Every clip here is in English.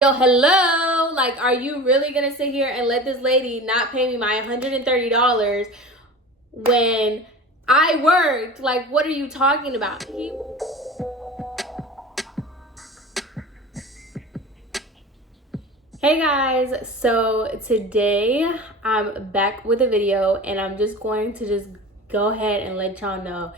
Yo, hello, like, are you really gonna sit here and let this lady not pay me my $130 when I worked? Like, what are you talking about? Hey guys, so today I'm back with a video and I'm just going to go ahead and let y'all know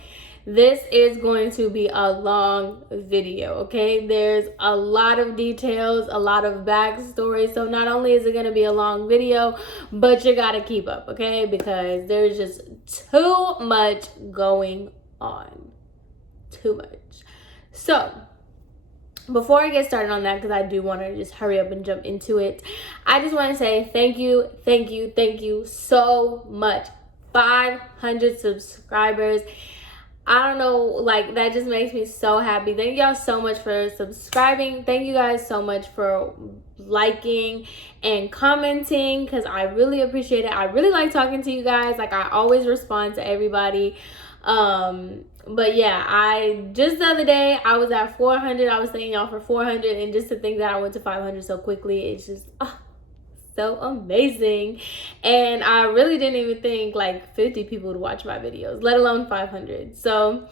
this is going to be a long video, okay? There's a lot of details, a lot of backstory, so not only is it going to be a long video, but you gotta keep up, okay? Because there's just too much going on. Too much. So before I get started on that, because I do want to just hurry up and jump into it, I just want to say thank you so much. 500 subscribers. I don't know, like, that just makes me so happy. Thank y'all so much for subscribing. Thank you guys so much for liking and commenting, because I really appreciate it. I really like talking to you guys. Like, I always respond to everybody. But yeah, I just the other day I was at 400. I was thanking y'all for 400, and just to think that I went to 500 so quickly, it's just so amazing. And I really didn't even think like 50 people would watch my videos, let alone 500. So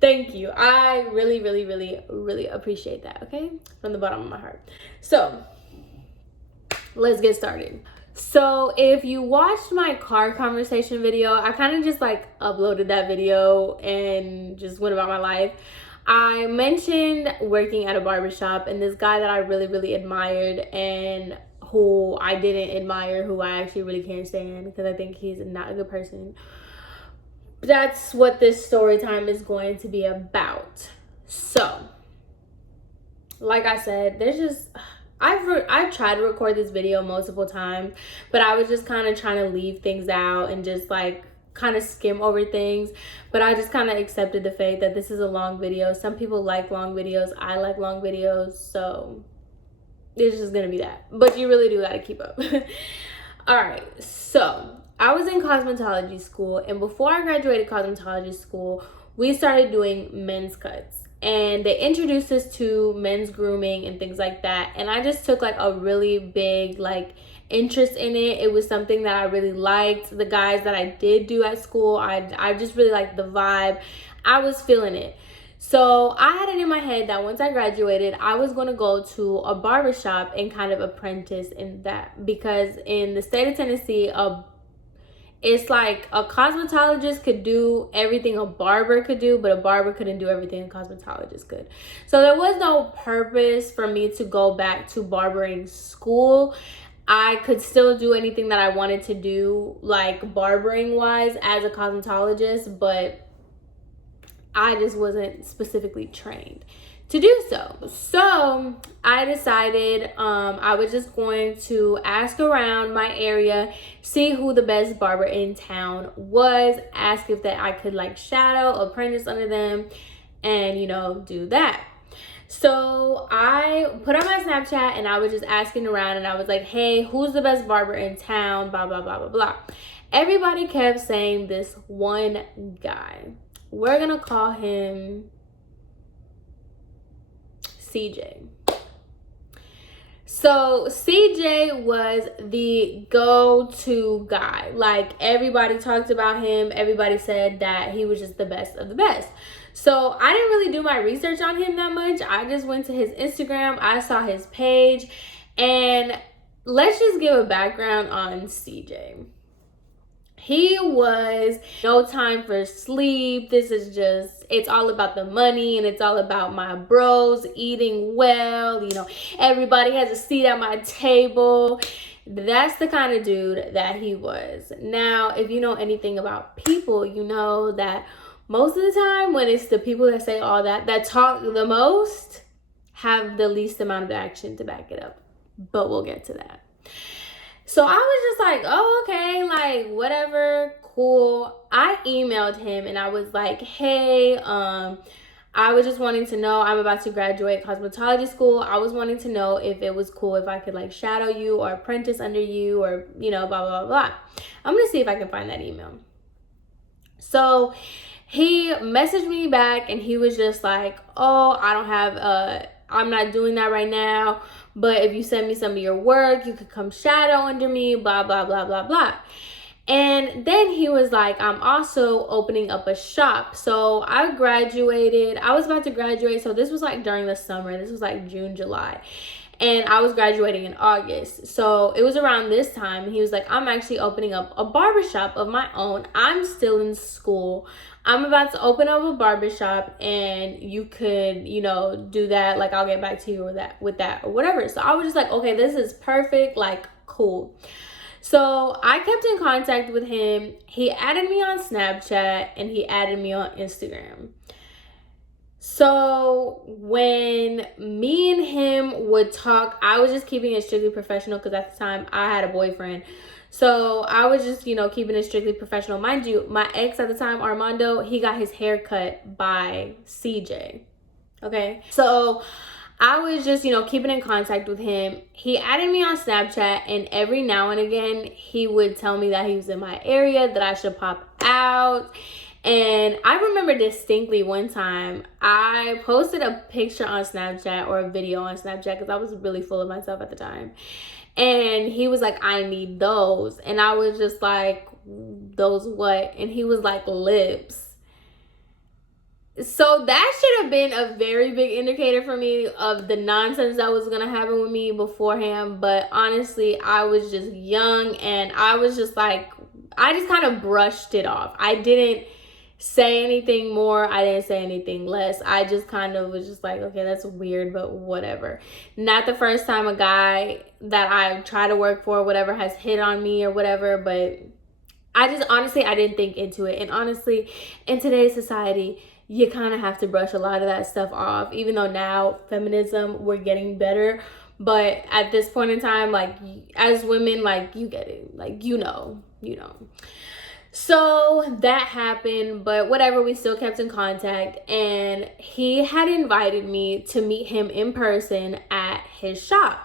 thank you. I really appreciate that, okay? From the bottom of my heart. So let's get started. So if you watched my car conversation video, I kind of just like uploaded that video and just went about my life. I mentioned working at a barbershop and this guy that I really admired, and who I didn't admire, who I actually really can't stand because I think he's not a good person. That's what this story time is going to be about. So, like I said, there's just I've tried to record this video multiple times, but I was just kind of trying to leave things out and just like kind of skim over things. But I just kind of accepted the fact that this is a long video. Some people like long videos. I like long videos, so it's just gonna be that. But you really do gotta keep up. All right, so I was in cosmetology school, and before I graduated cosmetology school, we started doing men's cuts, and they introduced us to men's grooming and things like that. And I just took like a really big like interest in it. It was something that I really liked. The guys that I did do at school, I just really liked the vibe. I was feeling it. So I had it in my head that once I graduated, I was going to go to a barbershop and kind of apprentice in that, because in the state of Tennessee, it's like a cosmetologist could do everything a barber could do, but a barber couldn't do everything a cosmetologist could. So there was no purpose for me to go back to barbering school. I could still do anything that I wanted to do, like barbering wise, as a cosmetologist, but I just wasn't specifically trained to do so. So I decided I was just going to ask around my area, see who the best barber in town was, ask if that I could like shadow, apprentice under them, and do that. So I put on my Snapchat and I was just asking around, and I was like, hey, who's the best barber in town? Blah, blah, blah, blah, blah. Everybody kept saying this one guy. We're gonna call him CJ. So CJ was the go-to guy. Like, everybody talked about him. Everybody said that he was just the best of the best. So I didn't really do my research on him that much. I just went to his Instagram. I saw his page. And let's just give a background on CJ. He was no time for sleep. This is just, it's all about the money, and it's all about my bros eating well. Everybody has a seat at my table. That's the kind of dude that he was. Now, if you know anything about people, you know that most of the time when it's the people that say all that talk the most, have the least amount of action to back it up. But we'll get to that. So I was just like, oh, okay, like, whatever, cool. I emailed him and I was like, hey, I was just wanting to know, I'm about to graduate cosmetology school. I was wanting to know if it was cool if I could like shadow you or apprentice under you, or, blah, blah, blah. I'm going to see if I can find that email. So he messaged me back and he was just like, oh, I'm not doing that right now, but if you send me some of your work, you could come shadow under me, blah, blah, blah, blah, blah. And then he was like, I'm also opening up a shop. So I graduated. I was about to graduate. So this was like during the summer. This was like June, July. And I was graduating in August. So it was around this time. He was like, I'm actually opening up a barbershop of my own. I'm still in school. I'm about to open up a barbershop, and you could, you know, do that. Like, I'll get back to you with that or whatever. So I was just like, okay, this is perfect. Like, cool. So I kept in contact with him. He added me on Snapchat and he added me on Instagram. So when me and him would talk, I was just keeping it strictly professional because at the time I had a boyfriend. So I was just, you know, keeping it strictly professional. Mind you, my ex at the time, Armando, he got his hair cut by CJ. Okay. So I was just, you know, keeping in contact with him. He added me on Snapchat, and every now and again, he would tell me that he was in my area, that I should pop out. And I remember distinctly one time I posted a picture on Snapchat or a video on Snapchat because I was really full of myself at the time. And he was like, I need those. And I was just like, those what? And he was like, lips. So that should have been a very big indicator for me of the nonsense that was going to happen with me beforehand. But honestly, I was just young and I was just like, I just kind of brushed it off. I didn't say anything more. I didn't say anything less. I just kind of was just like, okay, that's weird, but whatever. Not the first time a guy that I try to work for or whatever has hit on me or whatever, but I just honestly, I didn't think into it. And honestly, in today's society, you kind of have to brush a lot of that stuff off, even though now feminism, we're getting better. But at this point in time, like, as women, like, you get it, like, you know. So that happened, but whatever, we still kept in contact, and he had invited me to meet him in person at his shop.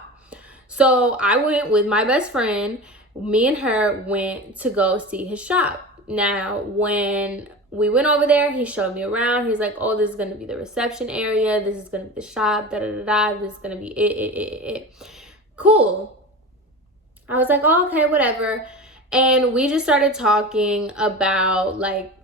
So I went with my best friend. Me and her went to go see his shop. Now, when we went over there, he showed me around. He's like, oh, this is going to be the reception area. This is going to be the shop, da-da-da-da. This is going to be it. Cool. I was like, oh, okay, whatever. And we just started talking about like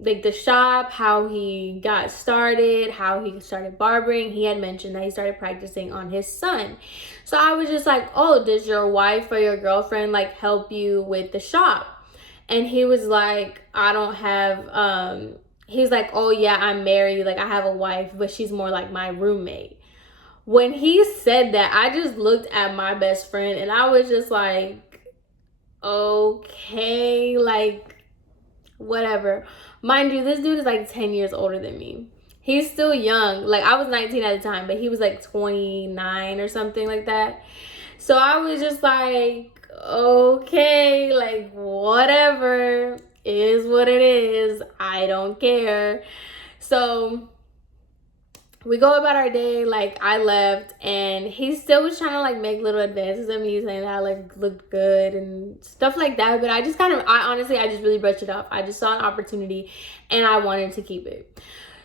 the shop, how he got started, how he started barbering. He had mentioned that he started practicing on his son. So I was just like, oh, does your wife or your girlfriend like help you with the shop? And he was like, I don't have, he's like, oh yeah, I'm married. Like, I have a wife, but she's more like my roommate. When he said that, I just looked at my best friend and I was just like, okay, like, whatever. Mind you, this dude is like 10 years older than me. He's still young. Like, I was 19 at the time, but he was like 29 or something like that. So I was just like, okay, like, whatever. It is what it is. I don't care. So we go about our day. Like, I left, and he still was trying to like make little advances of me, saying that I like looked good and stuff like that. But I just I just really brushed it off. I just saw an opportunity and I wanted to keep it.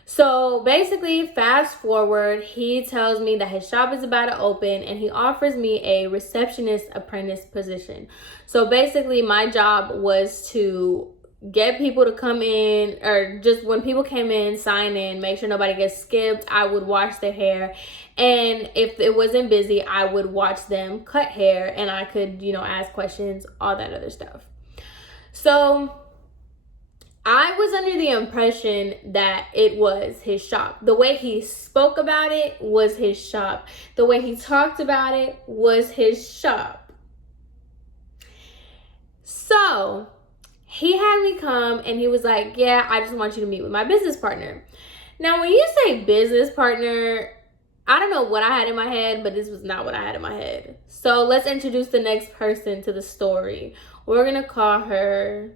So basically, fast forward, he tells me that his shop is about to open and he offers me a receptionist apprentice position. So basically, my job was to get people to come in, or just when people came in, sign in, make sure nobody gets skipped. I would wash their hair, and if it wasn't busy, I would watch them cut hair, and I could, you know, ask questions, all that other stuff. So I was under the impression that it was his shop. The way he spoke about it was his shop. The way he talked about it was his shop. So he had me come and he was like, yeah, I just want you to meet with my business partner. Now, when you say business partner, I don't know what I had in my head, but this was not what I had in my head. So let's introduce the next person to the story. We're going to call her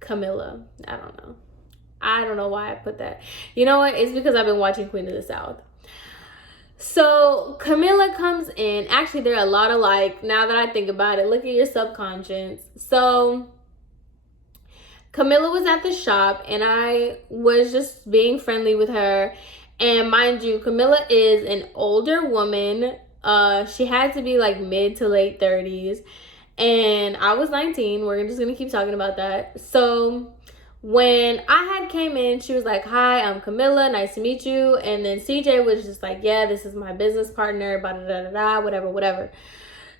Camilla. I don't know why I put that. You know what? It's because I've been watching Queen of the South. So Camilla comes in. Actually, they're a lot alike now that I think about it. Look at your subconscious. So Camilla was at the shop and I was just being friendly with her. And mind you, Camilla is an older woman. She had to be like mid to late 30s. And I was 19. We're just gonna keep talking about that. So when I had came in, she was like, "Hi, I'm Camilla. Nice to meet you." And then CJ was just like, "Yeah, this is my business partner, blah, da, da, da, da, whatever, whatever."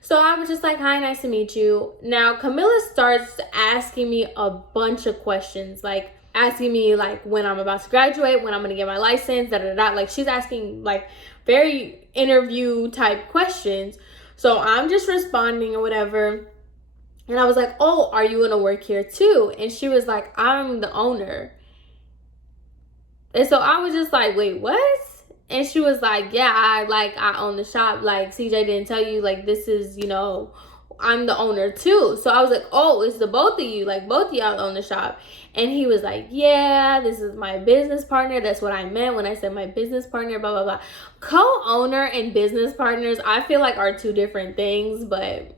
So I was just like, "Hi, nice to meet you." Now, Camilla starts asking me a bunch of questions, like asking me like when I'm about to graduate, when I'm gonna get my license, da, da, da, da. Like she's asking like very interview type questions. So I'm just responding or whatever. And I was like, "Oh, are you gonna work here too?" And she was like, "I'm the owner." And so I was just like, "Wait, what?" And she was like, "Yeah, I own the shop. Like CJ didn't tell you, like this is, I'm the owner too." So I was like, "Oh, it's the both of you, like both of y'all own the shop." And he was like, "Yeah, this is my business partner. That's what I meant when I said my business partner, blah, blah, blah." Co-owner and business partners, I feel like are two different things, but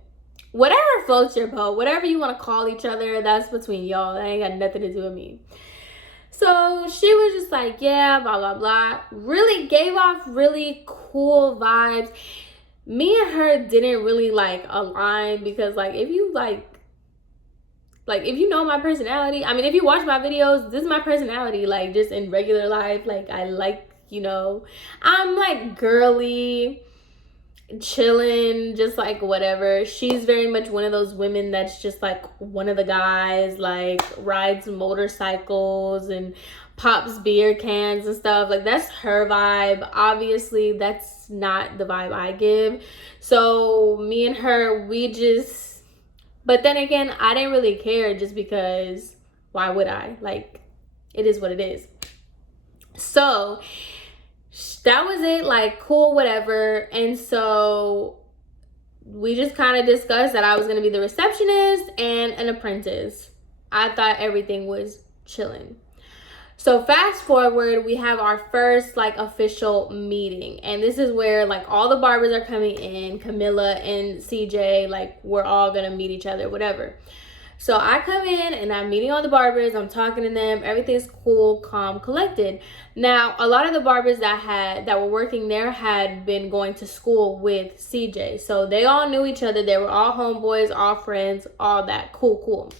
whatever floats your boat, whatever you want to call each other, that's between y'all. That ain't got nothing to do with me. So she was just like, "Yeah, blah, blah, blah." Really gave off really cool vibes. Me and her didn't really like align because like if you if you know my personality, I mean, if you watch my videos, this is my personality, like just in regular life. Like I like, I'm like girly, chilling, just like whatever. She's very much one of those women that's just like one of the guys, like rides motorcycles and pops beer cans and stuff. Like that's her vibe. Obviously that's not the vibe I give. So me and her, but then again, I didn't really care just because why would I? Like it is what it is. So that was it, like cool, whatever. And so we just kind of discussed that I was going to be the receptionist and an apprentice. I thought everything was chilling. So fast forward, we have our first like official meeting, and this is where like all the barbers are coming in. Camilla and CJ, like we're all gonna meet each other, whatever. So I come in and I'm meeting all the barbers. I'm talking to them. Everything's cool, calm, collected. Now, a lot of the barbers that were working there had been going to school with CJ. So they all knew each other. They were all homeboys, all friends, all that. Cool.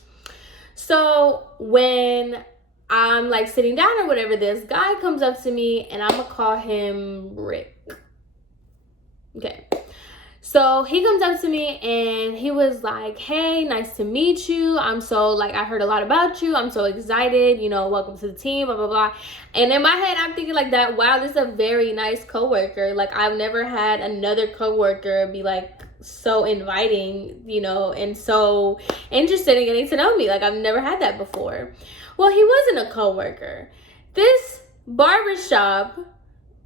So when I'm like sitting down or whatever, this guy comes up to me and I'm gonna call him Rick. Okay. So he comes up to me and he was like, "Hey, nice to meet you. I'm so like, I heard a lot about you. I'm so excited, welcome to the team, blah, blah, blah." And in my head, I'm thinking like that, wow, this is a very nice coworker. Like I've never had another coworker be like so inviting, and so interested in getting to know me. Like I've never had that before. Well, he wasn't a coworker. This barbershop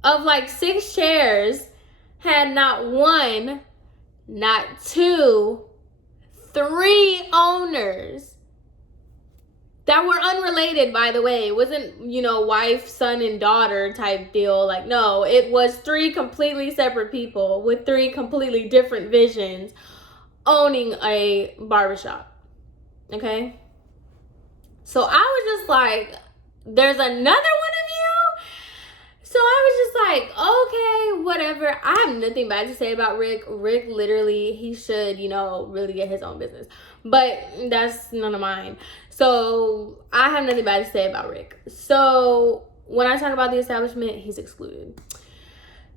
of like 6 chairs had not one, not 2, 3 owners that were unrelated, by the way. It wasn't, wife, son, and daughter type deal. Like, no, it was 3 completely separate people with 3 completely different visions owning a barbershop. Okay? So I was just like, there's another one of you? So I was just like, okay, whatever. I have nothing bad to say about Rick. Rick literally, he should, really get his own business. But that's none of mine. So I have nothing bad to say about Rick. So when I talk about the establishment, he's excluded.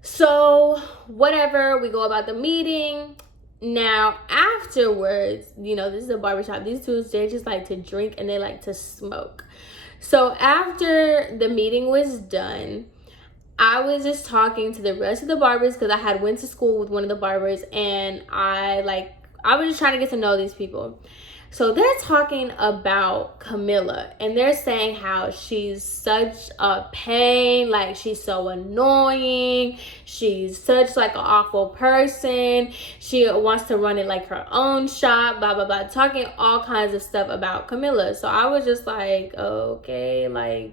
So whatever, we go about the meeting. Now, afterwards, this is a barbershop. These two, they just like to drink and they like to smoke. So after the meeting was done, I was just talking to the rest of the barbers because I had went to school with one of the barbers, and I was just trying to get to know these people. So they're talking about Camilla and they're saying how she's such a pain, like she's so annoying, she's such like an awful person, she wants to run it like her own shop, blah blah blah, talking all kinds of stuff about Camilla. So I was just like, okay, like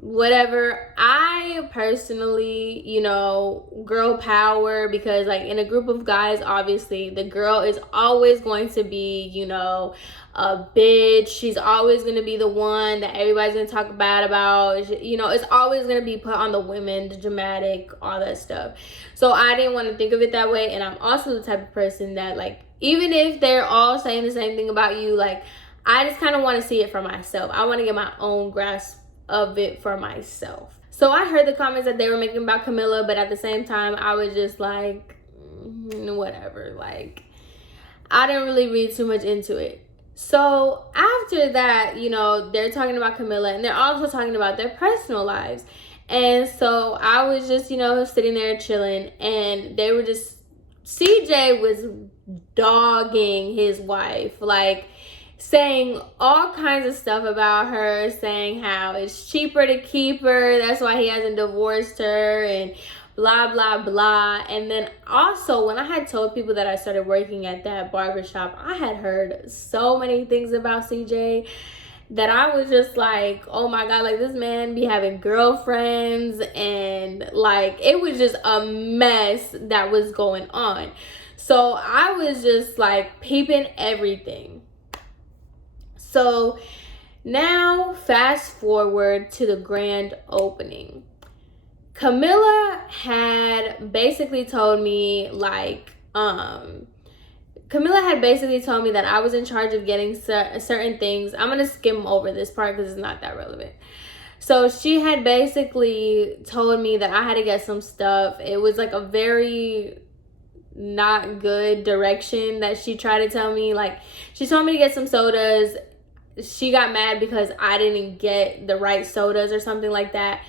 whatever. I personally, you know, girl power, because like in a group of guys, obviously the girl is always going to be, you know, a bitch. She's always going to be the one that everybody's going to talk bad about. You know, it's always going to be put on the women, the dramatic, all that stuff. So I didn't want to think of it that way. And I'm also the type of person that, like, even if they're all saying the same thing about you, like, I just kind of want to see it for myself. I want to get my own grasp of it for myself. So I heard the comments that they were making about Camilla, but at the same time, I was just like, whatever. Like, I didn't really read too much into it. So after that, you know, they're talking about Camilla, and they're also talking about their personal lives. And so I was just, you know, sitting there chilling, and they were just, CJ was dogging his wife, like saying all kinds of stuff about her, saying how it's cheaper to keep her, that's why he hasn't divorced her, and blah blah blah. And then also, when I had told people that I started working at that barbershop, I had heard so many things about CJ that I was just like, oh my god, like this man be having girlfriends, and like it was just a mess that was going on. So I was just like peeping everything. So now fast forward to the grand opening. Camilla had basically told me like, Camilla had basically told me that I was in charge of getting certain things. I'm going to skim over this part because it's not that relevant. So she had basically told me that I had to get some stuff. It was like a very not good direction that she tried to tell me. Like, she told me to get some sodas. She got mad because I didn't get the right sodas or something like that.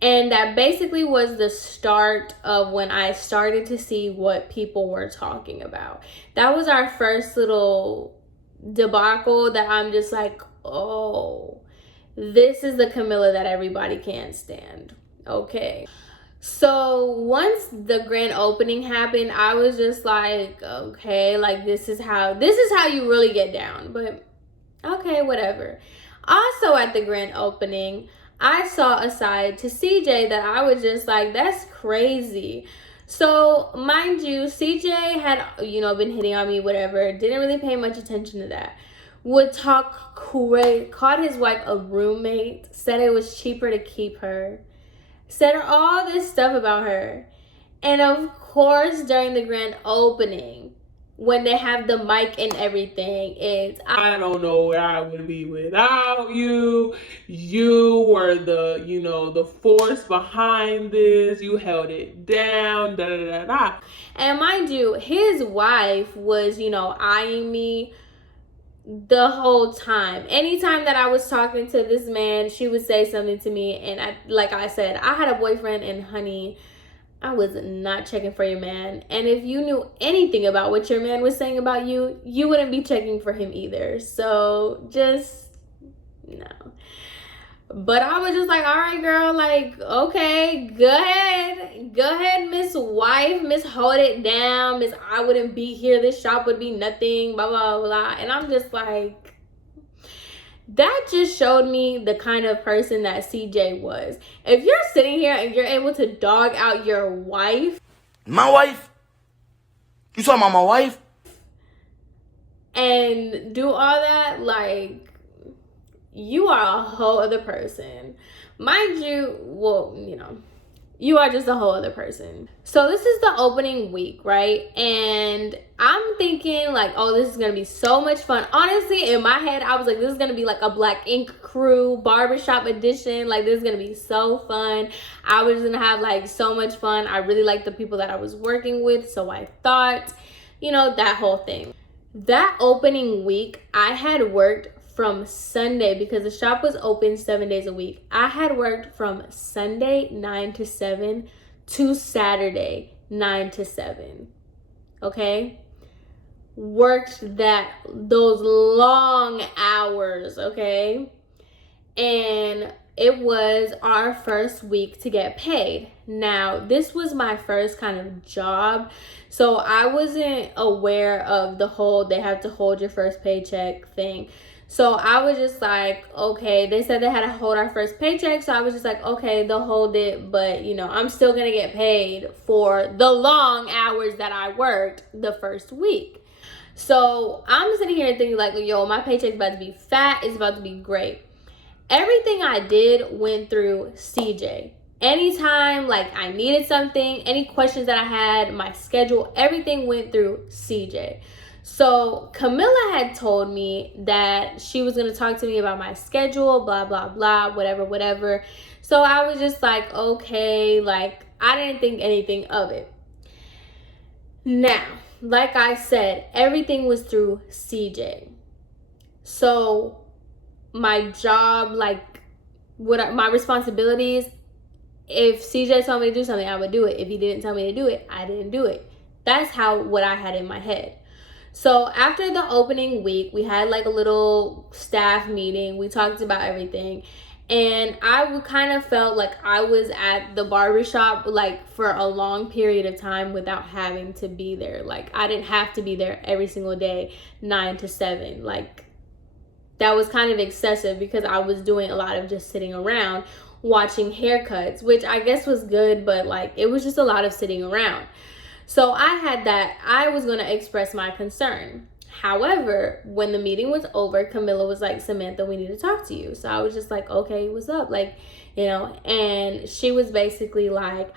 And that basically was the start of when I started to see what people were talking about. That was our first little debacle that I'm just like, oh, this is the Camilla that everybody can't stand. Okay. So once the grand opening happened, I was just like, okay, like this is how you really get down. But okay, whatever. Also at the grand opening, I saw a side to CJ that I was just like, that's crazy. So mind you, CJ had, you know, been hitting on me, whatever. Didn't really pay much attention to that. Would talk great, called his wife a roommate, said it was cheaper to keep her, said all this stuff about her. And of course, during the grand opening, when they have the mic and everything, it's, I don't know where I would be without you. You were the, you know, the force behind this. You held it down, da da da da. And mind you, his wife was, you know, eyeing me the whole time. Anytime that I was talking to this man, she would say something to me, and I, like I said, I had a boyfriend, and honey, I was not checking for your man. And if you knew anything about what your man was saying about you, you wouldn't be checking for him either. So just no. But I was just like, all right, girl, like, okay, go ahead, Miss Wife, Miss Hold It Down, Miss I wouldn't be here, this shop would be nothing, blah, blah, blah. And I'm just like, that just showed me the kind of person that CJ was. If you're sitting here and you're able to dog out your wife. My wife? You talking about my wife? And do all that, like, you are a whole other person. Mind you, well, you know, you are just a whole other person. So this is the opening week, right? And I'm thinking like, oh, this is gonna be so much fun. Honestly, in my head, I was like, this is gonna be like a Black Ink Crew barbershop edition. Like, this is gonna be so fun. I was gonna have like so much fun. I really liked the people that I was working with, so I thought, you know, that whole thing. That opening week, I had worked from Sunday, because the shop was open 7 days a week. I had worked from Sunday 9 to 7 to Saturday 9 to 7. Okay? Worked those long hours, okay? And it was our first week to get paid. Now, this was my first kind of job, so I wasn't aware of the whole they have to hold your first paycheck thing. So I was just like, okay, they said they had to hold our first paycheck. So I was just like, okay, they'll hold it. But, you know, I'm still going to get paid for the long hours that I worked the first week. So I'm sitting here thinking like, yo, my paycheck's about to be fat. It's about to be great. Everything I did went through CJ. Anytime like I needed something, any questions that I had, my schedule, everything went through CJ. So Camilla had told me that she was going to talk to me about my schedule, blah, blah, blah, whatever. So I was just like, okay, like I didn't think anything of it. Now, like I said, everything was through CJ. So my job, like my responsibilities, if CJ told me to do something, I would do it. If he didn't tell me to do it, I didn't do it. That's what I had in my head. So after the opening week, we had like a little staff meeting. We talked about everything. And I kind of felt like I was at the barbershop like for a long period of time without having to be there. Like I didn't have to be there every single day, 9 to 7. Like that was kind of excessive because I was doing a lot of just sitting around watching haircuts, which I guess was good, but like it was just a lot of sitting around. So I had that. I was going to express my concern. However, when the meeting was over, Camilla was like, Samantha, we need to talk to you. So I was just like, okay, what's up? Like, you know, and she was basically like,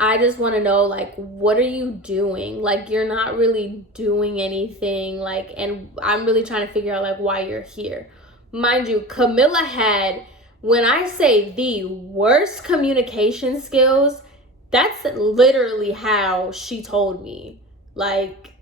I just want to know, like, what are you doing? Like, you're not really doing anything. Like, and I'm really trying to figure out, like, why you're here. Mind you, Camilla had, when I say the worst communication skills, that's literally how she told me. Like,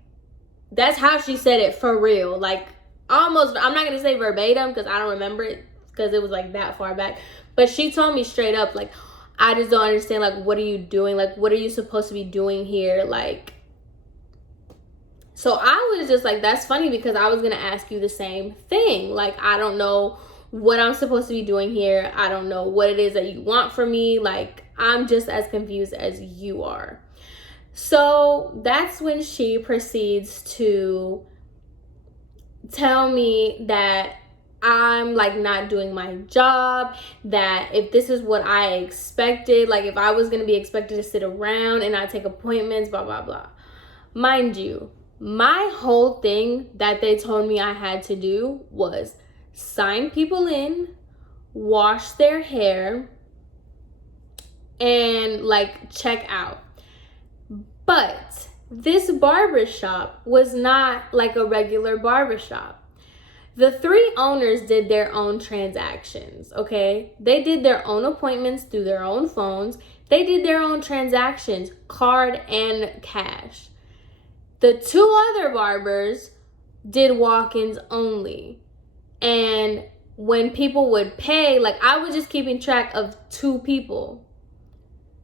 that's how she said it for real. Like, almost, I'm not going to say verbatim because I don't remember it because it was like that far back. But she told me straight up, like, I just don't understand, like, what are you doing? Like, what are you supposed to be doing here? Like, so I was just like, that's funny because I was going to ask you the same thing. Like, I don't know what I'm supposed to be doing here. I don't know what it is that you want from me. Like, I'm just as confused as you are. So that's when she proceeds to tell me that I'm like not doing my job, that if this is what I expected, like if I was going to be expected to sit around and not take appointments, blah, blah, blah. Mind you, my whole thing that they told me I had to do was sign people in, wash their hair, and like check out. But this barbershop was not like a regular barbershop. The 3 owners did their own transactions, okay? They did their own appointments through their own phones. They did their own transactions, card and cash. The 2 other barbers did walk-ins only. And when people would pay, like I was just keeping track of 2 people.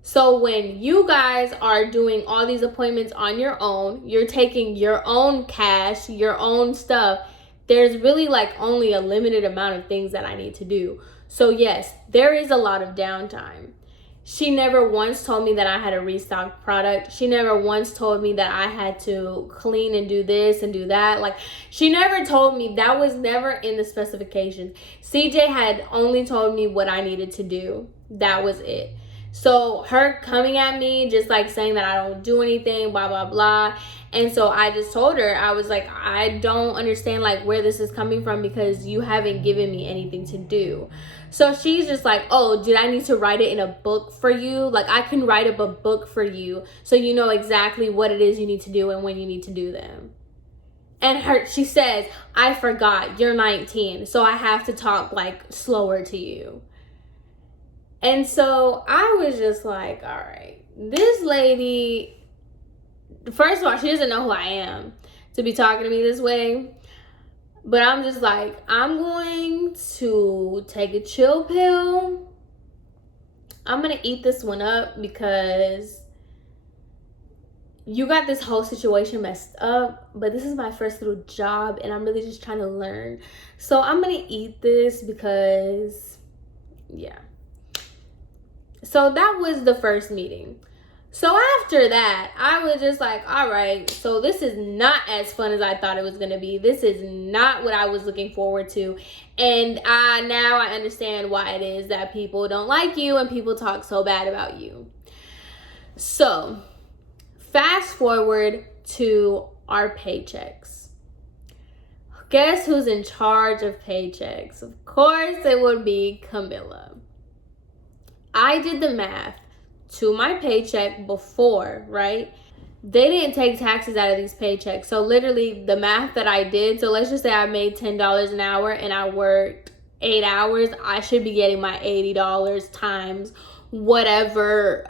So when you guys are doing all these appointments on your own, you're taking your own cash, your own stuff, there's really like only a limited amount of things that I need to do. So yes, there is a lot of downtime. She never once told me that I had to restock product. She never once told me that I had to clean and do this and do that. Like, she never told me. That was never in the specifications. CJ had only told me what I needed to do. That was it. So her coming at me, just like saying that I don't do anything, blah, blah, blah. And so I just told her, I was like, I don't understand like where this is coming from because you haven't given me anything to do. So she's just like, oh, did I need to write it in a book for you? Like I can write up a book for you so you know exactly what it is you need to do and when you need to do them. And she says, I forgot, you're 19, so I have to talk like slower to you. And so I was just like, all right, this lady, first of all, she doesn't know who I am to be talking to me this way. But I'm just like, I'm going to take a chill pill. I'm going to eat this one up because you got this whole situation messed up. But this is my first little job and I'm really just trying to learn. So I'm going to eat this because, yeah. So that was the first meeting. So after that, I was just like, all right, so this is not as fun as I thought it was going to be. This is not what I was looking forward to. And now I understand why it is that people don't like you and people talk so bad about you. So fast forward to our paychecks. Guess who's in charge of paychecks? Of course, it would be Camilla. I did the math to my paycheck before, right? They didn't take taxes out of these paychecks. So literally the math that I did, so let's just say I made $10 an hour and I worked 8 hours, I should be getting my $80 times whatever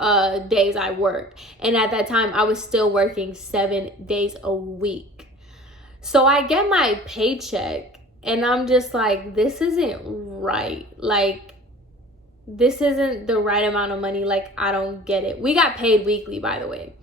days I worked. And at that time, I was still working 7 days a week. So I get my paycheck and I'm just like, this isn't right. Like, this isn't the right amount of money. Like, I don't get it. We got paid weekly, by the way.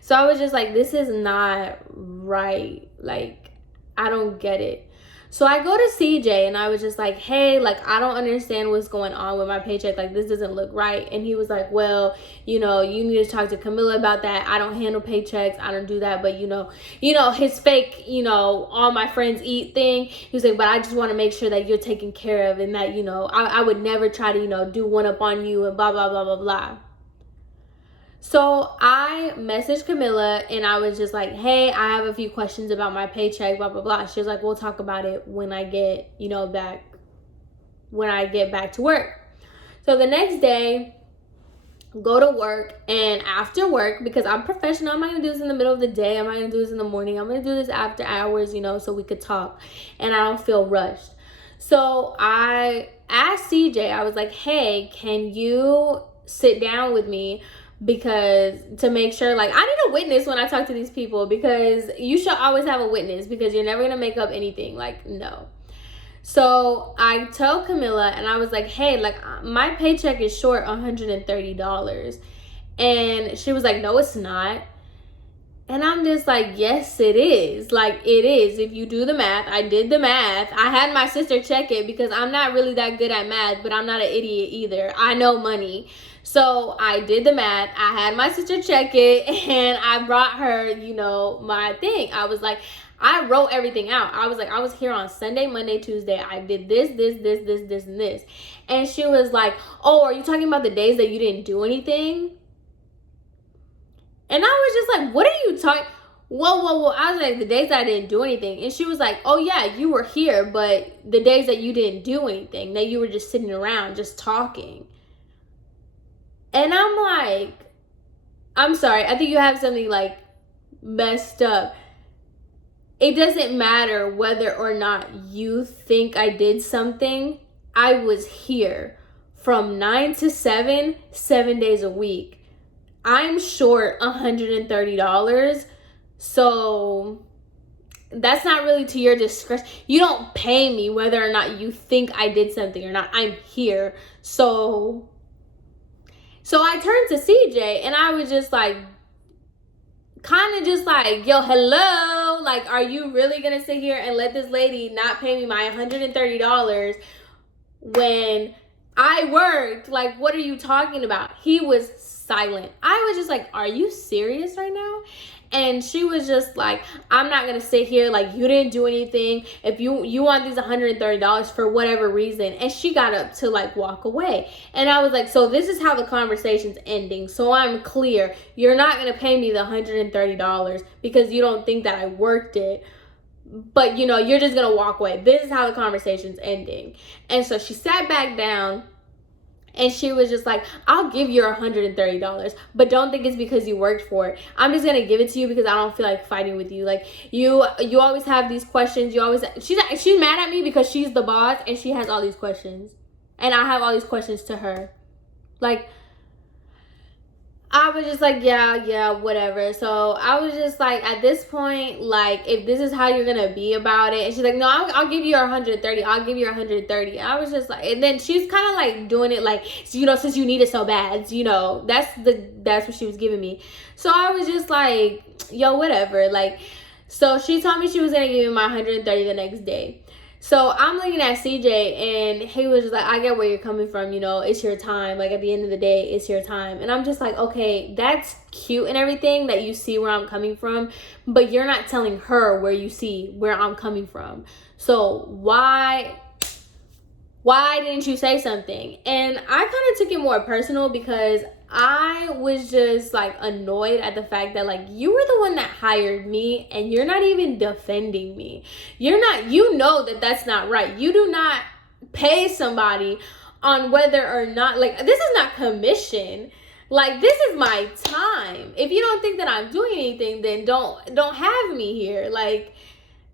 So I was just like, this is not right. Like, I don't get it. So I go to CJ and I was just like, hey, like, I don't understand what's going on with my paycheck. Like, this doesn't look right. And he was like, well, you need to talk to Camilla about that. I don't handle paychecks. I don't do that. But, his fake, all my friends eat thing. He was like, but I just want to make sure that you're taken care of and that, I would never try to, do one up on you and blah, blah, blah, blah, blah. So I messaged Camilla and I was just like, hey, I have a few questions about my paycheck, blah, blah, blah. She was like, we'll talk about it when I get, back to work. So the next day, go to work, and after work, because I'm professional, I'm not going to do this in the middle of the day. I'm not going to do this in the morning. I'm going to do this after hours, so we could talk and I don't feel rushed. So I asked CJ, I was like, hey, can you sit down with me? Because to make sure, like, I need a witness when I talk to these people, because you should always have a witness, because you're never going to make up anything. Like, no. So I told Camilla and I was like, hey, like, my paycheck is short $130. And she was like, no, it's not. And I'm just like, yes, it is. Like, it is. If you do the math, I did the math. I had my sister check it because I'm not really that good at math, but I'm not an idiot either. I know money. So I did the math. I had my sister check it and I brought her, my thing. I was like, I wrote everything out. I was like, I was here on Sunday, Monday, Tuesday. I did this, and this. And she was like, oh, are you talking about the days that you didn't do anything? And I was just like, what are you talking? Whoa. I was like, the days that I didn't do anything. And she was like, oh, yeah, you were here. But the days that you didn't do anything, that you were just sitting around, just talking. And I'm like, I'm sorry. I think you have something, like, messed up. It doesn't matter whether or not you think I did something. I was here from 9 to 7, 7 days a week. I'm short $130. So that's not really to your discretion. You don't pay me whether or not you think I did something or not. I'm here. So I turned to CJ and I was just like, kind of just like, yo, hello, like, are you really gonna sit here and let this lady not pay me my $130 when I worked? Like, what are you talking about? He was silent. I was just like, are you serious right now? And she was just like, I'm not gonna sit here, like, you didn't do anything. If you want these $130 for whatever reason. And she got up to, like, walk away. And I was like, so this is how the conversation's ending. So I'm clear. You're not gonna pay me the $130 because you don't think that I worked it. But, you're just gonna walk away. This is how the conversation's ending. And so she sat back down. And she was just like, I'll give you $130, but don't think it's because you worked for it. I'm just going to give it to you because I don't feel like fighting with you. Like, you always have these questions. She's mad at me because she's the boss and she has all these questions. And I have all these questions to her. Like, I was just like, yeah, whatever. So I was just like, at this point, like, if this is how you're going to be about it. And she's like, no, I'll give you $130. I'll give you $130. I was just like, and then she's kind of like doing it like, since you need it so bad, that's what she was giving me. So I was just like, yo, whatever. Like, so she told me she was going to give me my $130 the next day. So I'm looking at CJ, and he was just like, I get where you're coming from, you know, it's your time. Like, at the end of the day, it's your time. And I'm just like, okay, that's cute and everything that you see where I'm coming from, but you're not telling her where you see where I'm coming from. So why didn't you say something? And I kind of took it more personal because I was just like annoyed at the fact that like you were the one that hired me and you're not even defending me. You know that that's not right. You do not pay somebody on whether or not, like, this is not commission. Like, this is my time. If you don't think that I'm doing anything, then don't have me here. Like,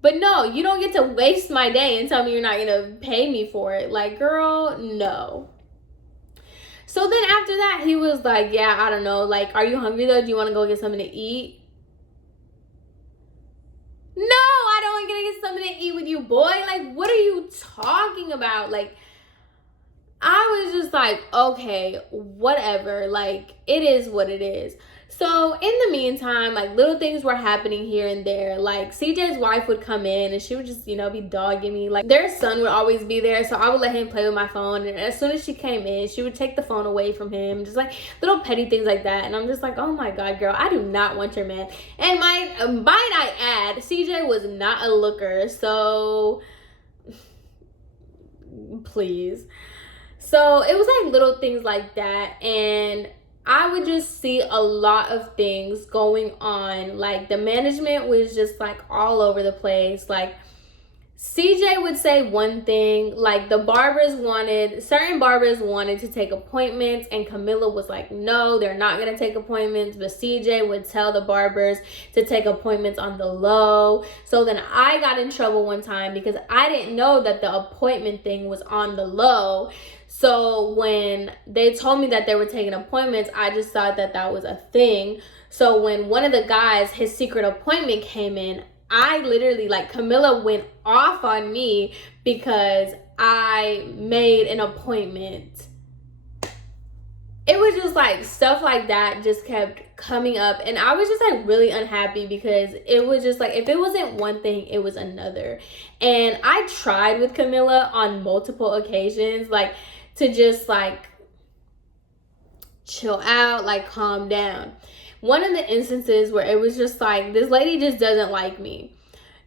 but no, you don't get to waste my day and tell me you're not gonna pay me for it. Like, girl, no. So then after that, he was like, yeah, I don't know. Like, are you hungry though? Do you want to go get something to eat? No, I don't want to get something to eat with you, boy. Like, what are you talking about? Like, I was just like, okay, whatever. Like, it is what it is. So in the meantime, like, little things were happening here and there. Like, CJ's wife would come in and she would just, you know, be dogging me. Like, their son would always be there, so I would let him play with my phone. And as soon as she came in, she would take the phone away from him. Just like little petty things like that. And I'm just like, oh my God, girl, I do not want your man. And might I add, CJ was not a looker, so please. So it was like little things like that, and I would just see a lot of things going on. Like, the management was just like all over the place. Like, CJ would say one thing, like certain barbers wanted to take appointments, and Camilla was like, no, they're not gonna take appointments. But CJ would tell the barbers to take appointments on the low. So then I got in trouble one time because I didn't know that the appointment thing was on the low. So when they told me that they were taking appointments, I just thought that that was a thing. So when one of the guys, his secret appointment came in, I literally, like, Camilla went off on me because I made an appointment. It was just like stuff like that just kept coming up, and I was just like really unhappy because it was just like, if it wasn't one thing, it was another. And I tried with Camilla on multiple occasions, like, to just like chill out, like calm down. One of the instances where it was just like, this lady just doesn't like me.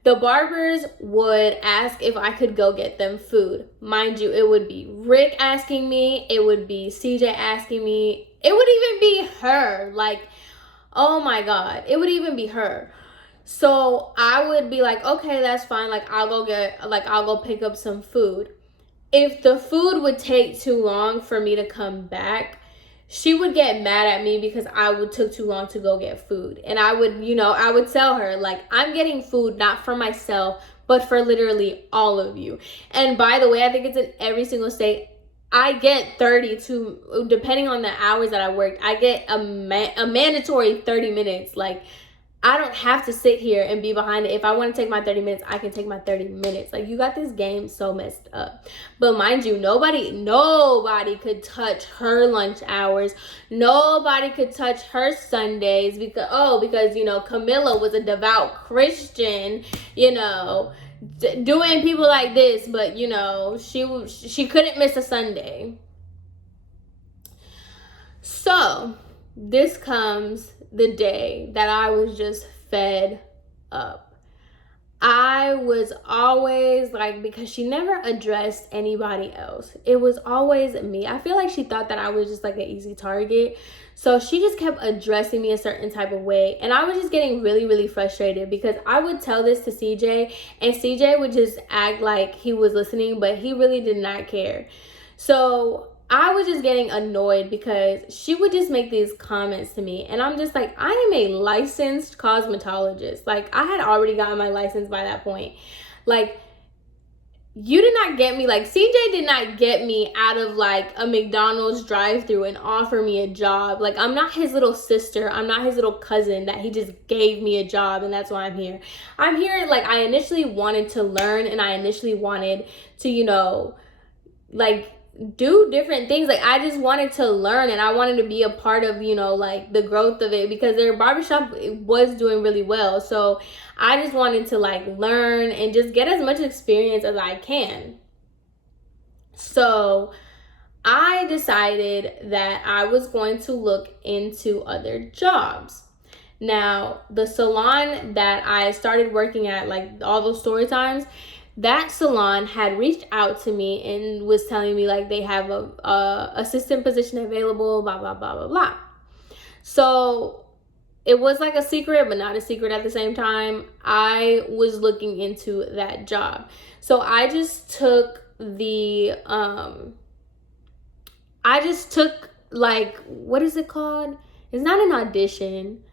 The barbers would ask if I could go get them food. Mind you, it would be Rick asking me. It would be CJ asking me. It would even be her. Like, oh my God, it would even be her. So I would be like, okay, that's fine. Like, I'll go pick up some food. If the food would take too long for me to come back, she would get mad at me because I took too long to go get food. And I would tell her, like, I'm getting food not for myself, but for literally all of you. And by the way, I think it's in every single state. I get 30 to, depending on the hours that I worked, I get a mandatory 30 minutes. Like, I don't have to sit here and be behind it. If I want to take my 30 minutes, I can take my 30 minutes. Like, you got this game so messed up. But mind you, nobody could touch her lunch hours. Nobody could touch her Sundays because, you know, Camilla was a devout Christian, you know, doing people like this. But, you know, she couldn't miss a Sunday. So this comes the day that I was just fed up. I was always like, because she never addressed anybody else. It was always me. I feel like she thought that I was just like an easy target. So she just kept addressing me a certain type of way. And I was just getting really, really frustrated because I would tell this to CJ and CJ would just act like he was listening, but he really did not care. So I was just getting annoyed because she would just make these comments to me. And I'm just like, I am a licensed cosmetologist. Like, I had already gotten my license by that point. Like, you did not get me, like, CJ did not get me out of like a McDonald's drive-thru and offer me a job. Like, I'm not his little sister. I'm not his little cousin that he just gave me a job and that's why I'm here. I'm here, like, I initially wanted to learn and I initially wanted to, you know, like, do different things. Like, I just wanted to learn, and I wanted to be a part of, you know, like the growth of it, because their barbershop was doing really well. So I just wanted to like learn and just get as much experience as I can. So I decided that I was going to look into other jobs. Now, the salon that I started working at, like all those story times, that salon had reached out to me and was telling me like they have a assistant position available, blah, blah, blah, blah, blah. So it was like a secret, but not a secret at the same time. I was looking into that job. So I just took like, what is it called? It's not an audition,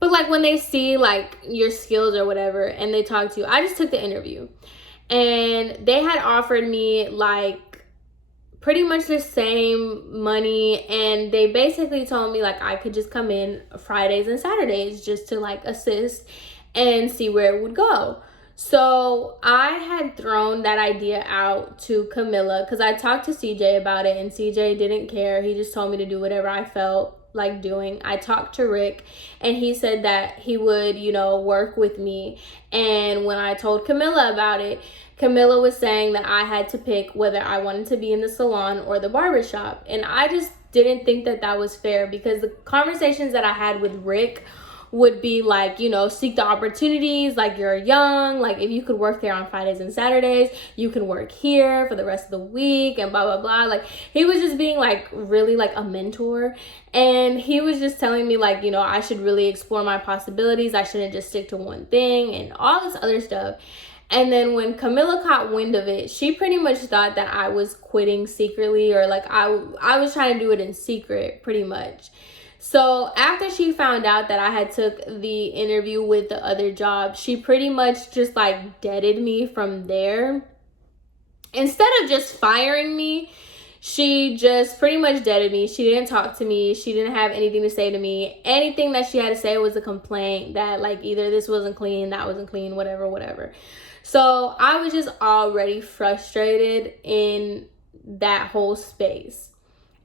but like when they see like your skills or whatever and they talk to you, I just took the interview. And they had offered me like pretty much the same money, and they basically told me like I could just come in Fridays and Saturdays just to like assist and see where it would go. So I had thrown that idea out to Camilla because I talked to CJ about it, and CJ didn't care. He just told me to do whatever I felt like doing. I talked to Rick, and he said that he would, you know, work with me. And when I told Camilla about it, Camilla was saying that I had to pick whether I wanted to be in the salon or the barbershop. And I just didn't think that that was fair, because the conversations that I had with Rick would be like, you know, seek the opportunities, like you're young, like if you could work there on Fridays and Saturdays, you can work here for the rest of the week, and blah blah blah. Like, he was just being like really like a mentor, and he was just telling me like, you know, I should really explore my possibilities, I shouldn't just stick to one thing and all this other stuff. And then when Camilla caught wind of it, she pretty much thought that I was quitting secretly, or like I was trying to do it in secret pretty much. So after she found out that I had took the interview with the other job, she pretty much just like deaded me from there. Instead of just firing me, she just pretty much deaded me. She didn't talk to me. She didn't have anything to say to me. Anything that she had to say was a complaint that like either this wasn't clean, that wasn't clean, whatever. So I was just already frustrated in that whole space.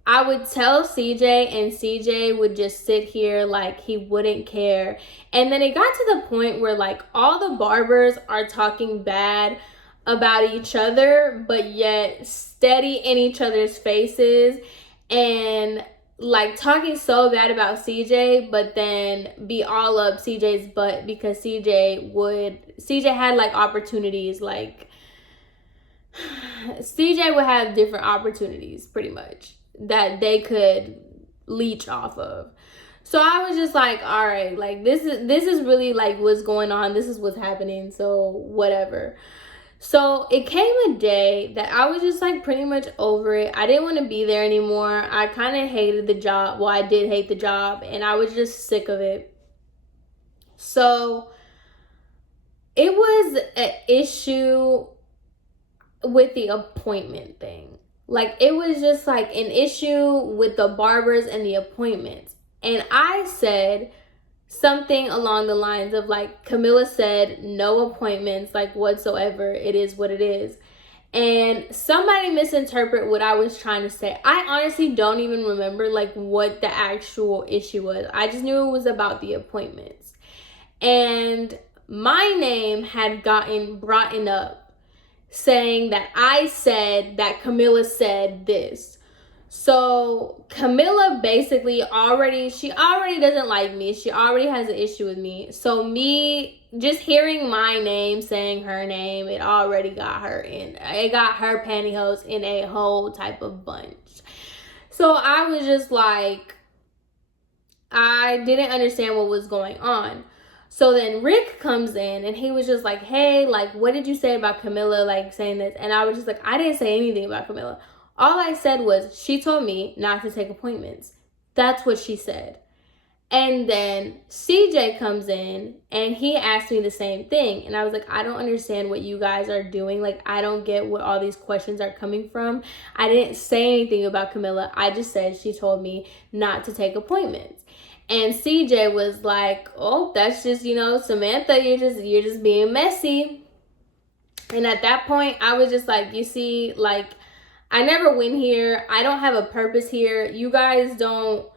I would tell CJ, and CJ would just sit here like he wouldn't care. And then it got to the point where like all the barbers are talking bad about each other, but yet steady in each other's faces, and like talking so bad about CJ, but then be all up CJ's butt because CJ had like opportunities, like CJ would have different opportunities pretty much that they could leech off of. So I was just like, all right, like this is really like what's going on. This is what's happening. So whatever. So it came a day that I was just like pretty much over it. I didn't want to be there anymore. I kind of hated the job. Well, I did hate the job, and I was just sick of it. So it was an issue with the appointment thing. Like, it was just like an issue with the barbers and the appointments. And I said something along the lines of like, Camilla said no appointments, like whatsoever. It is what it is. And somebody misinterpreted what I was trying to say. I honestly don't even remember like what the actual issue was. I just knew it was about the appointments. And my name had gotten brought up, saying that I said that Camilla said this. So Camilla basically she already doesn't like me. She already has an issue with me. So me just hearing my name, saying her name, it already got her pantyhose in a whole type of bunch. So I was just like, I didn't understand what was going on. So then Rick comes in, and he was just like, hey, like, what did you say about Camilla, like, saying this? And I was just like, I didn't say anything about Camilla. All I said was, she told me not to take appointments. That's what she said. And then CJ comes in, and he asked me the same thing. And I was like, I don't understand what you guys are doing. Like, I don't get what all these questions are coming from. I didn't say anything about Camilla. I just said she told me not to take appointments. And CJ was like, oh, that's just, you know, Samantha, you're just being messy. And at that point, I was just like, you see, like, I never win here. I don't have a purpose here. You guys don't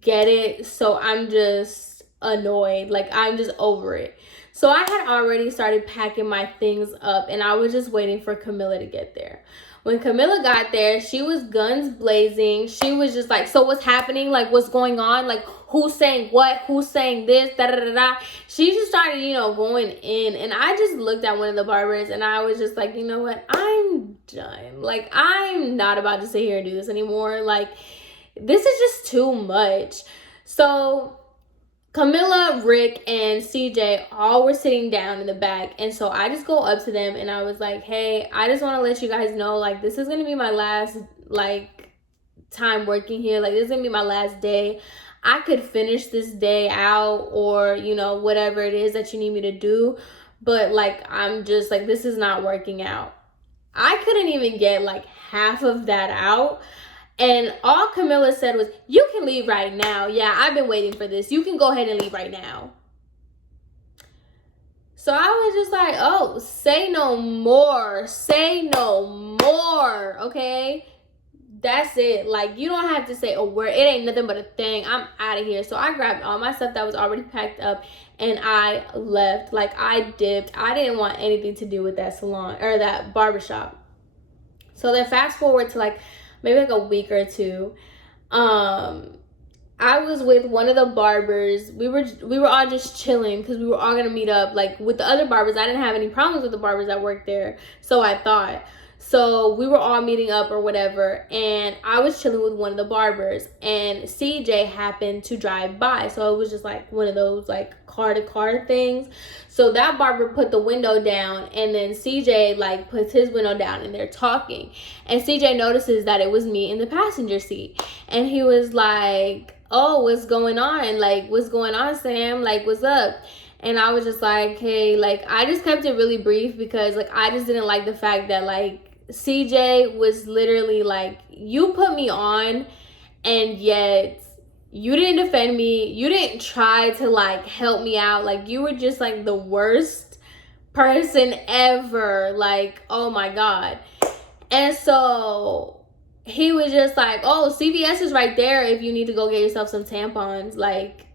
get it. So I'm just annoyed. Like, I'm just over it. So I had already started packing my things up, and I was just waiting for Camilla to get there. When Camilla got there, she was guns blazing. She was just like, so what's happening? Like, what's going on? Like, who's saying what? Who's saying this? Da da da da. She just started, going in. And I just looked at one of the barbers, and I was just like, you know what? I'm done. Like, I'm not about to sit here and do this anymore. Like, this is just too much. So Camilla, Rick, and CJ all were sitting down in the back. And so I just go up to them and I was like, hey, I just want to let you guys know, like, this is going to be my last, like, time working here. Like, this is going to be my last day. I could finish this day out or, whatever it is that you need me to do. But, like, I'm just, like, this is not working out. I couldn't even get, like, half of that out. And all Camilla said was, you can leave right now. Yeah, I've been waiting for this. You can go ahead and leave right now. So I was just like, oh, say no more. Say no more, okay? That's it. Like, you don't have to say a word. It ain't nothing but a thing. I'm out of here. So I grabbed all my stuff that was already packed up and I left. Like, I dipped. I didn't want anything to do with that salon or that barbershop. So then fast forward to, like, maybe like a week or two, I was with one of the barbers. We were all just chilling because we were all gonna meet up. Like, with the other barbers, I didn't have any problems with the barbers that worked there, so I thought. So we were all meeting up or whatever, and I was chilling with one of the barbers, and CJ happened to drive by. So it was just like one of those like car to car things. So that barber put the window down, and then CJ like puts his window down, and they're talking. And CJ notices that it was me in the passenger seat, and he was like, oh, what's going on? Like, what's going on, Sam? Like, what's up? And I was just like, hey, like, I just kept it really brief because, like, I just didn't like the fact that, like, CJ was literally like, you put me on and yet you didn't defend me. You didn't try to, like, help me out. Like, you were just, like, the worst person ever. Like, oh, my God. And so he was just like, oh, CVS is right there if you need to go get yourself some tampons. Like,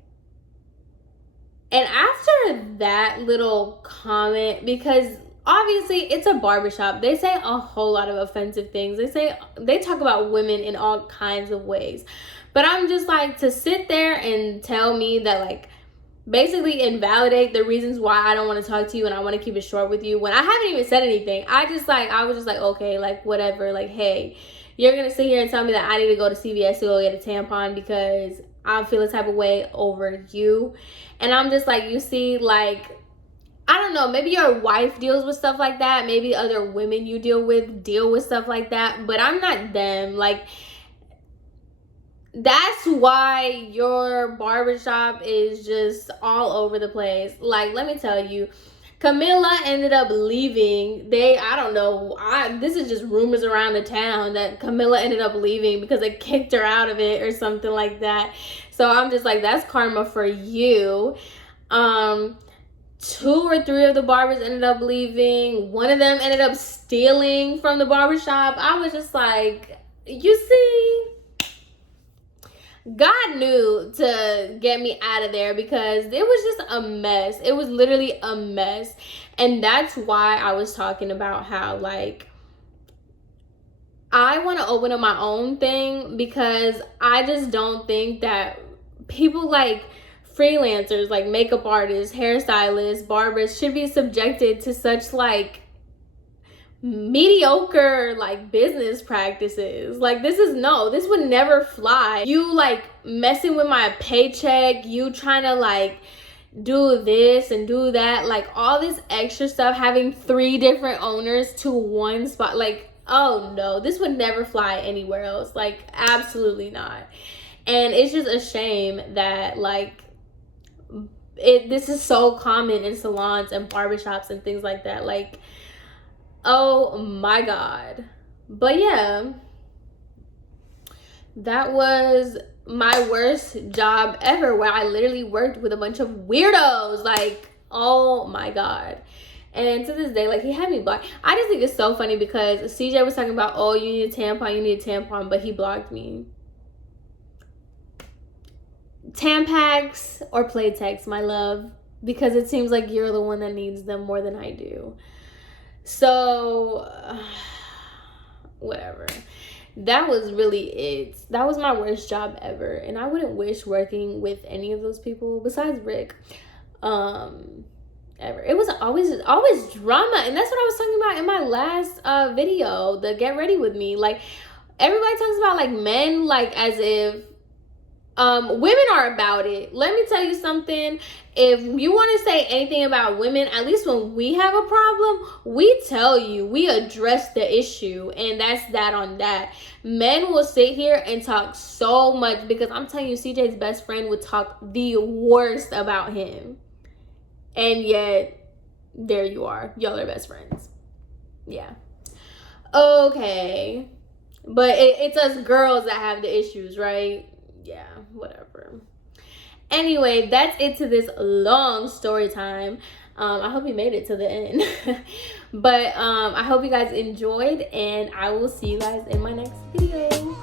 and after that little comment, because obviously it's a barbershop, they say a whole lot of offensive things. They talk about women in all kinds of ways. But I'm just like, to sit there and tell me that, like, basically invalidate the reasons why I don't want to talk to you and I want to keep it short with you when I haven't even said anything. I was just like, okay, like, whatever. Like, hey, you're going to sit here and tell me that I need to go to CVS to go get a tampon because I feel a type of way over you. And I'm just like, you see, like, I don't know, maybe your wife deals with stuff like that. Maybe other women you deal with stuff like that. But I'm not them. Like, that's why your barbershop is just all over the place. Like, let me tell you, Camilla ended up leaving. I don't know. This is just rumors around the town that Camilla ended up leaving because they kicked her out of it or something like that. So I'm just like, that's karma for you. 2 or 3 of the barbers ended up leaving. One of them ended up stealing from the barbershop. I was just like, you see, God knew to get me out of there because it was just a mess. It was literally a mess. And that's why I was talking about how, like, I want to open up my own thing because I just don't think that people like freelancers, like makeup artists, hairstylists, barbers should be subjected to such, like, mediocre, like, business practices. Like, this would never fly. You, like, messing with my paycheck, you trying to, like, do this and do that, like, all this extra stuff, having 3 different owners to one spot. Like, oh no, this would never fly anywhere else. Like, absolutely not. And it's just a shame that, like, this is so common in salons and barbershops and things like that. Like, oh my God. But yeah, that was my worst job ever, where I literally worked with a bunch of weirdos. Like, oh my God. And to this day, like, he had me blocked. I just think it's so funny because CJ was talking about, oh, you need a tampon, but he blocked me. Tampax or Playtex, my love, because it seems like you're the one that needs them more than I do. So, whatever. That was really it. That was my worst job ever, and I wouldn't wish working with any of those people besides Rick. Ever. It was always drama, and that's what I was talking about in my last video, the get ready with me. Like, everybody talks about like men like as if women are about it. Let me tell you something. If you want to say anything about women, at least when we have a problem, we tell you, we address the issue, and that's that on that. Men will sit here and talk so much, because I'm telling you, CJ's best friend would talk the worst about him, and yet there you are, y'all are best friends. Yeah, okay, but it's us girls that have the issues, right? Yeah, whatever. Anyway, that's it to this long story time. I hope you made it to the end. But I hope you guys enjoyed, and I will see you guys in my next video.